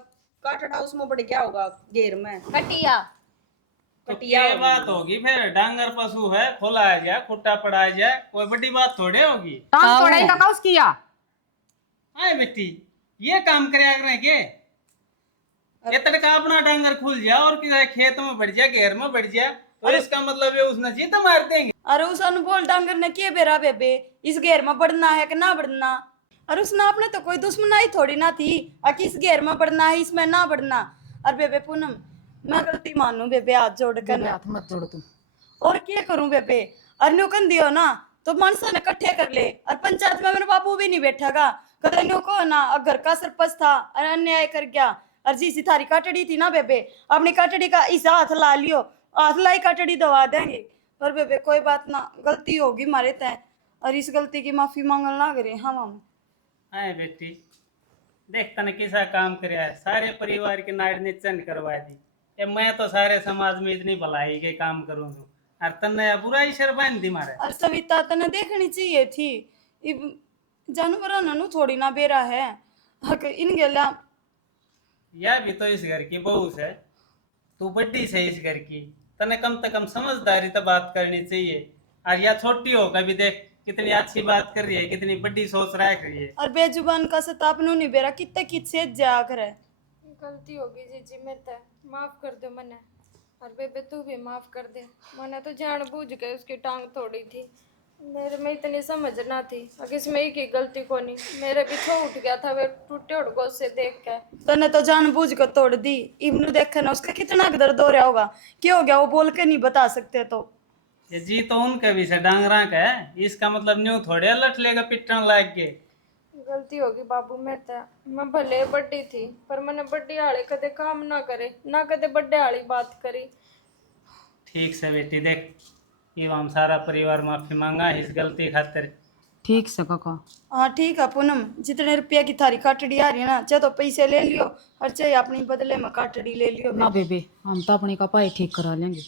काटड़ा उसमें बढ़ गया होगा घेर में। कटिया तो क्या बात होगी फिर? डांगर पशु है, खोला जाए, खुट्टा पड़ा जाए, कोई बड़ी बात थोड़े होगी। टांग तोड़ाई का काउस किया। आए बेटी ये काम करे के ये तड़का अपना डांगर खुल जाए और किसी खेत में बढ़ जाए, घेर में बढ़ जाए, तो इसका मतलब ये उसने जीता मार देंगे। अरे उस अनमोल डांगर ने किए बेरा बेबे, इस घेर में बढ़ना है कि ना बढ़ना। और उसने अपने तो कोई दुश्मनाई थोड़ी ना थी, किस घेर में बढ़ना है इसमें ना बढ़ना। और बेबे पूनम मैं गलती मानू बेबे, हाथ जोड़ कर हाथ मत जोड़ तुम। और क्या करूं बेबे, अरन्यो कन दियो ना तो मानसा ने इकट्ठे कर ले। और पंचायत में मेरे बापू भी नहीं बैठा का, कदन्यो को ना घर का सरपंच था और अन्याय कर गया। और जी थारी काटड़ी थी ना बेबे, अपनी काटड़ी का इस हाथ ला लियो, हाथ लाई काटड़ी दबा देंगे। पर बेबे कोई बात ना, गलती होगी मारे तय, और इस गलती की माफी मांगल ना करे हम। आए बेटी देख तने किसा काम करे है, सारे परिवार के नाड़ निचन करवा दी। ये मैं तो सारे समाज में इतनी भलाई के काम करूँ और तन्ने बुराई शर्बान दी मारे। और सविता तने देखनी चाहिए थी, जानवर ननु थोड़ी ना बेरा है इन गेला। यह भी तो इस घर की बहू है, तू बड़ी से इस घर की, तने कम से कम समझदारी तो बात करनी चाहिए। और या छोटी हो कभी देख कितनी अच्छी बात कर रही है, कितनी बड़ी सोच रख रही है। और बेजुबान का सतापनु नहीं बेरा, कितने किसे जा करे। गलती होगी जीजी मेरे से, माफ कर दो मने। और बेबे तू भी माफ कर दे, मैंने तो जानबूझ के उसकी टांग तोड़ी थी, मेरे में इतनी समझ ना थी। अगर इसमें एक ही गलती को नहीं, मेरे भी छो उठ गया था वे टूटे उड़गो से देख के। तने तो जानबूझ कर तोड़ दी, इब्नु देखे ना उसका कितना दर्द हो रहा होगा। क्या हो गया वो बोल के नहीं बता सकते। तो ये जी तो उनके भी से डांगरा का है, इसका मतलब न्यू थोड़े लट लेगा पिटन लाग के। गलती होगी बाबू मेरे से, मैं भले बड्डी थी पर मैंने बड्डी आले कदे काम ना करे, ना कदे बड्डे आली बात करी। ठीक से बेटी देख, ये हम सारा परिवार माफी मांगा इस गलती खातिर। ठीक से काका। हाँ ठीक है पूनम, जितने रुपया की थारी काटड़ी आ रही है ना, चाहे तो पैसे ले लियो और चाहे अपनी बदले में काटड़ी ले लियो। ना बेबे हम तो अपनी का पाए ठीक करा लेंगे।